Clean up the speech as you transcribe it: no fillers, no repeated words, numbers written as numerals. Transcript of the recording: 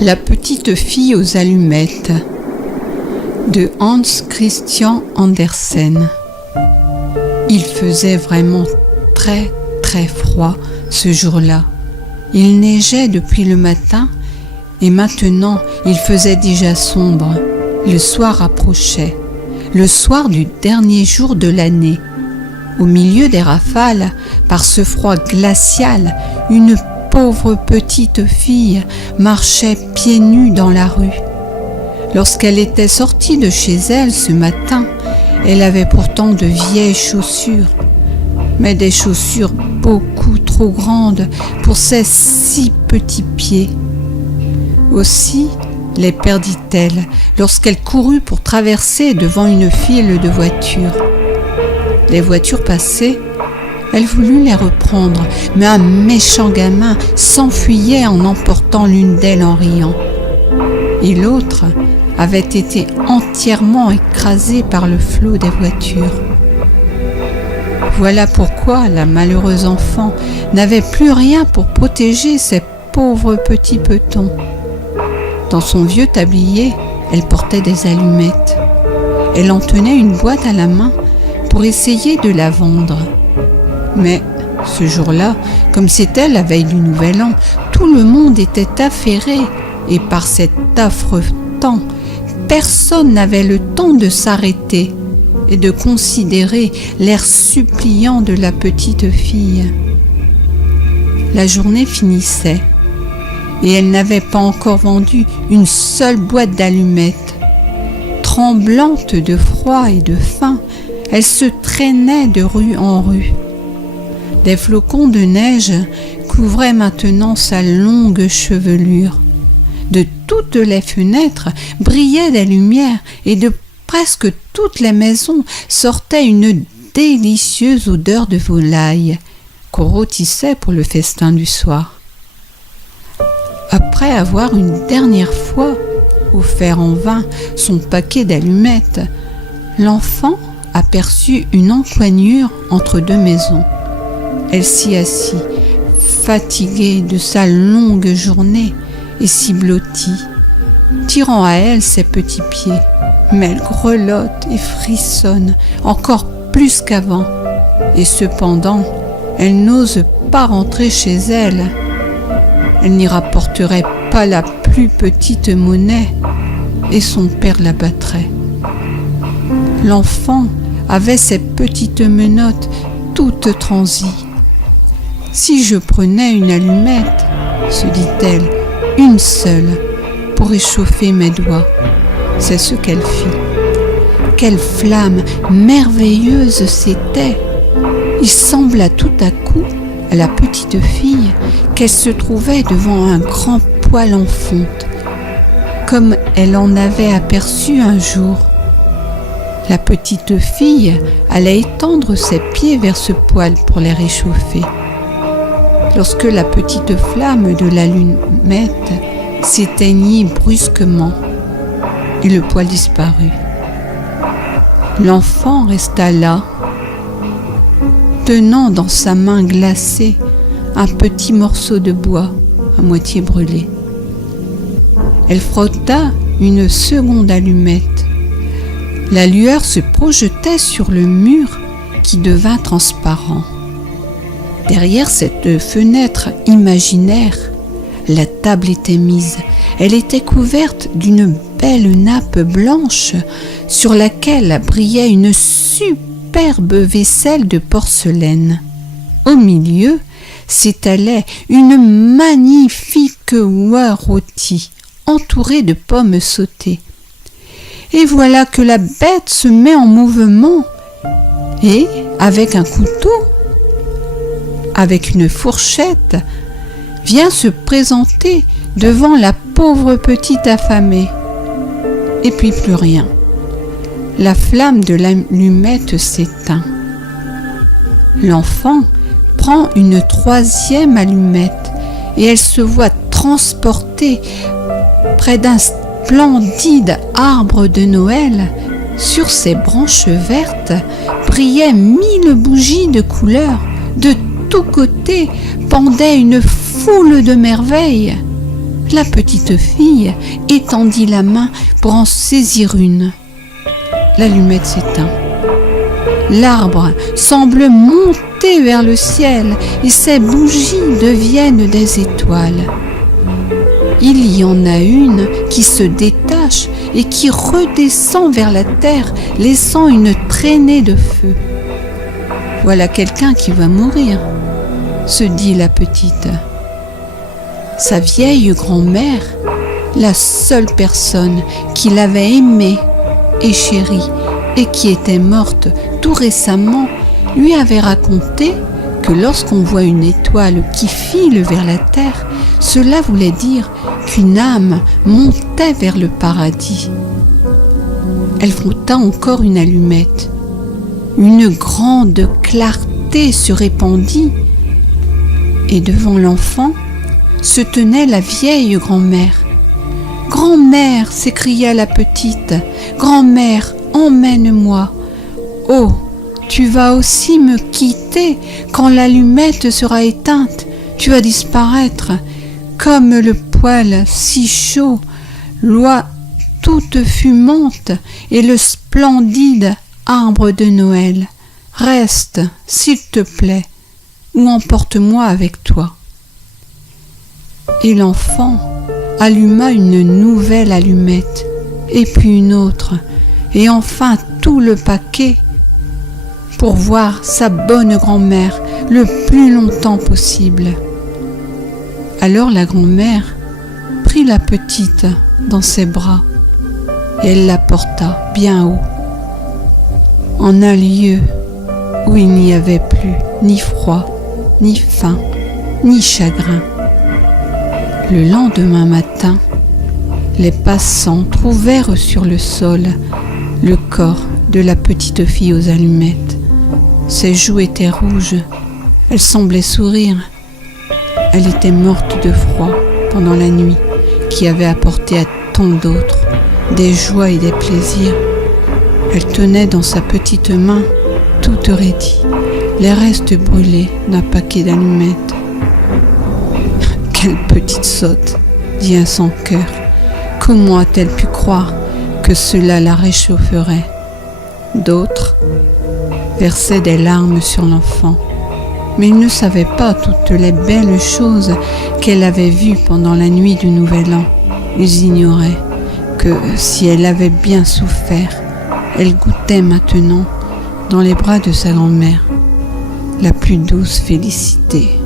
La petite fille aux allumettes de Hans Christian Andersen. Il faisait vraiment très très froid ce jour-là. Il neigeait depuis le matin et maintenant il faisait déjà sombre. Le soir approchait, le soir du dernier jour de l'année. Au milieu des rafales, par ce froid glacial, une pauvre petite fille marchait pieds nus dans la rue. Lorsqu'elle était sortie de chez elle ce matin, elle avait pourtant de vieilles chaussures, mais des chaussures beaucoup trop grandes pour ses si petits pieds. Aussi les perdit-elle lorsqu'elle courut pour traverser devant une file de voitures. Les voitures passaient. Elle voulut les reprendre, mais un méchant gamin s'enfuyait en emportant l'une d'elles en riant. Et l'autre avait été entièrement écrasée par le flot des voitures. Voilà pourquoi la malheureuse enfant n'avait plus rien pour protéger ses pauvres petits petons. Dans son vieux tablier, elle portait des allumettes. Elle en tenait une boîte à la main pour essayer de la vendre. Mais ce jour-là, comme c'était la veille du Nouvel An, tout le monde était affairé et par cet affreux temps, personne n'avait le temps de s'arrêter et de considérer l'air suppliant de la petite fille. La journée finissait et elle n'avait pas encore vendu une seule boîte d'allumettes. Tremblante de froid et de faim, elle se traînait de rue en rue. Des flocons de neige couvraient maintenant sa longue chevelure. De toutes les fenêtres brillaient des lumières et de presque toutes les maisons sortait une délicieuse odeur de volaille qu'on rôtissait pour le festin du soir. Après avoir une dernière fois offert en vain son paquet d'allumettes, l'enfant aperçut une encoignure entre deux maisons. Elle s'y assit, fatiguée de sa longue journée et si blottie, tirant à elle ses petits pieds. Mais elle grelotte et frissonne encore plus qu'avant. Et cependant, elle n'ose pas rentrer chez elle. Elle n'y rapporterait pas la plus petite monnaie et son père la battrait. L'enfant avait ses petites menottes toutes transies. Si je prenais une allumette, se dit-elle, une seule, pour réchauffer mes doigts. C'est ce qu'elle fit. Quelle flamme merveilleuse c'était! Il sembla tout à coup à la petite fille qu'elle se trouvait devant un grand poêle en fonte, comme elle en avait aperçu un jour. La petite fille allait étendre ses pieds vers ce poêle pour les réchauffer. Lorsque la petite flamme de l'allumette s'éteignit brusquement et le poêle disparut. L'enfant resta là, tenant dans sa main glacée un petit morceau de bois à moitié brûlé. Elle frotta une seconde allumette. La lueur se projetait sur le mur qui devint transparent. Derrière cette fenêtre imaginaire, la table était mise. Elle était couverte d'une belle nappe blanche sur laquelle brillait une superbe vaisselle de porcelaine. Au milieu s'étalait une magnifique oie rôtie, entourée de pommes sautées. Et voilà que la bête se met en mouvement et, avec un couteau, avec une fourchette, vient se présenter devant la pauvre petite affamée. Et puis plus rien. La flamme de l'allumette s'éteint. L'enfant prend une troisième allumette et elle se voit transportée près d'un splendide arbre de Noël. Sur ses branches vertes brillaient 1000 bougies de couleurs. De tous côtés pendait une foule de merveilles. La petite fille étendit la main pour en saisir une. L'allumette s'éteint. L'arbre semble monter vers le ciel et ses bougies deviennent des étoiles. Il y en a une qui se détache et qui redescend vers la terre, laissant une traînée de feu. Voilà quelqu'un qui va mourir, se dit la petite. Sa vieille grand-mère, la seule personne qui l'avait aimée et chérie et qui était morte tout récemment, lui avait raconté que lorsqu'on voit une étoile qui file vers la terre, cela voulait dire qu'une âme montait vers le paradis. Elle frotta encore une allumette. Une grande clarté se répandit et devant l'enfant se tenait la vieille grand-mère. « Grand-mère !» s'écria la petite. « Grand-mère, emmène-moi !»« Oh, tu vas aussi me quitter quand l'allumette sera éteinte. Tu vas disparaître, comme le poêle si chaud, l'oie toute fumante et le splendide arbre de Noël. Reste, s'il te plaît, ou emporte-moi avec toi. » Et l'enfant alluma une nouvelle allumette, et puis une autre, et enfin tout le paquet, pour voir sa bonne grand-mère le plus longtemps possible. Alors la grand-mère prit la petite dans ses bras, et elle la porta bien haut, en un lieu où il n'y avait plus ni froid, ni faim, ni chagrin. Le lendemain matin, les passants trouvèrent sur le sol le corps de la petite fille aux allumettes. Ses joues étaient rouges, elle semblait sourire. Elle était morte de froid pendant la nuit qui avait apporté à tant d'autres des joies et des plaisirs. Elle tenait dans sa petite main, toute raidie, les restes brûlés d'un paquet d'allumettes. « Quelle petite sotte !» dit un sans-cœur. « Comment a-t-elle pu croire que cela la réchaufferait ?» D'autres versaient des larmes sur l'enfant, mais ils ne savaient pas toutes les belles choses qu'elle avait vues pendant la nuit du Nouvel An. Ils ignoraient que si elle avait bien souffert, elle goûtait maintenant, dans les bras de sa grand-mère, la plus douce félicité.